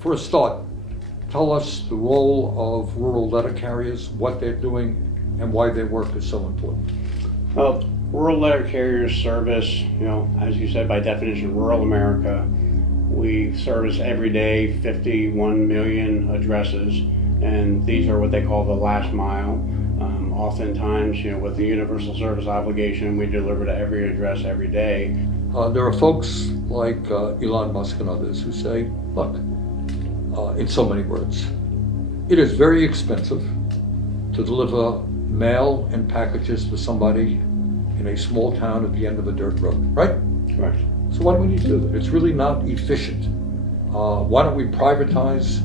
For a start, tell us the role of rural letter carriers, what they're doing, and why their work is so important. Well, rural letter carriers service, as you said, by definition, rural America. We service every day 51 million addresses, and these are what they call the last mile. Oftentimes, with the universal service obligation, we deliver to every address every day. There are folks like Elon Musk and others who say, look, in so many words, it is very expensive to deliver mail and packages to somebody in a small town at the end of a dirt road, right? Correct. So why do we need to do that? It's really not efficient. Why don't we privatize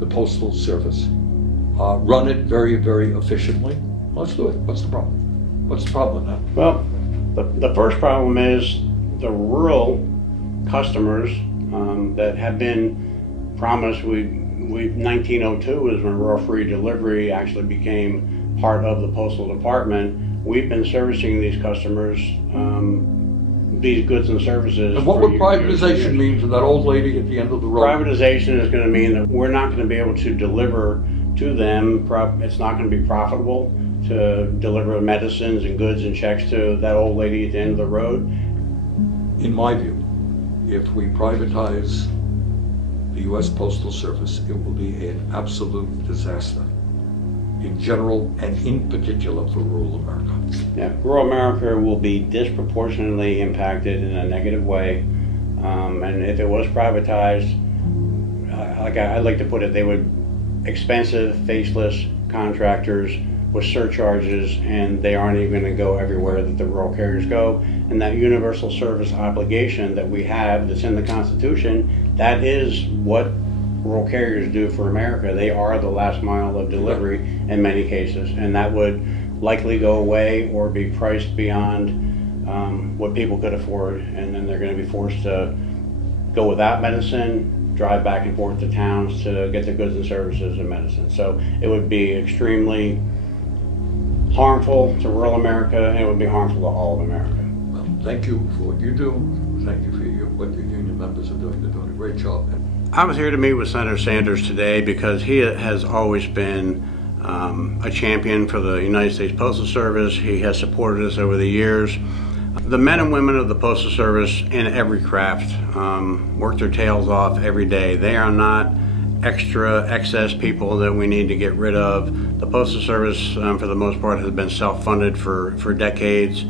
the Postal Service? Run it very, very efficiently. Let's do it. What's the problem? What's the problem with that? Well, the first problem is the rural customers that have been promised. 1902 is when rural free delivery actually became part of the Postal Department. We've been servicing these customers, these goods and services. And what would privatization mean to that old lady at the end of the road? Privatization is going to mean that we're not going to be able to deliver to them. It's not going to be profitable to deliver medicines and goods and checks to that old lady at the end of the road. In my view, if we privatize the U.S. Postal Service, it will be an absolute disaster in general and in particular for rural America. Yeah, rural America will be disproportionately impacted in a negative way. And if it was privatized, I like to put it, they would expensive, faceless contractors with surcharges, and they aren't even going to go everywhere that the rural carriers go. And that universal service obligation that we have that's in the Constitution, that is what rural carriers do for America. They are the last mile of delivery in many cases, and that would likely go away or be priced beyond what people could afford, and then they're going to be forced to go without medicine, drive back and forth to towns to get the goods and services and medicine. So it would be extremely harmful to rural America, and it would be harmful to all of America. Well, thank you for what you do. Thank you for what your union members are doing. They're doing a great job. I was here to meet with Senator Sanders today because he has always been a champion for the United States Postal Service. He has supported us over the years. The men and women of the Postal Service in every craft work their tails off every day. They are not excess people that we need to get rid of. The Postal Service, for the most part, has been self-funded for decades.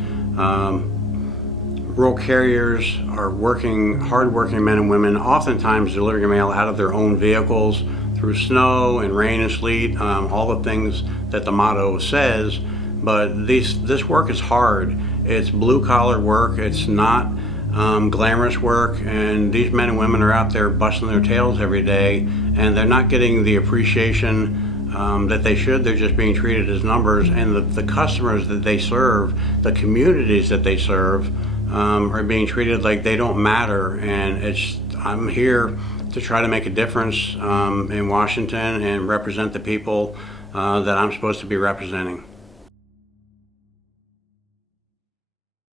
Rural carriers are hard-working men and women, oftentimes delivering mail out of their own vehicles through snow and rain and sleet, all the things that the motto says. But this work is hard. It's blue-collar work. It's not glamorous work, and these men and women are out there busting their tails every day, and they're not getting the appreciation that they should. They're just being treated as numbers, and the customers that they serve, the communities that they serve, are being treated like they don't matter. And I'm here to try to make a difference in Washington and represent the people that I'm supposed to be representing.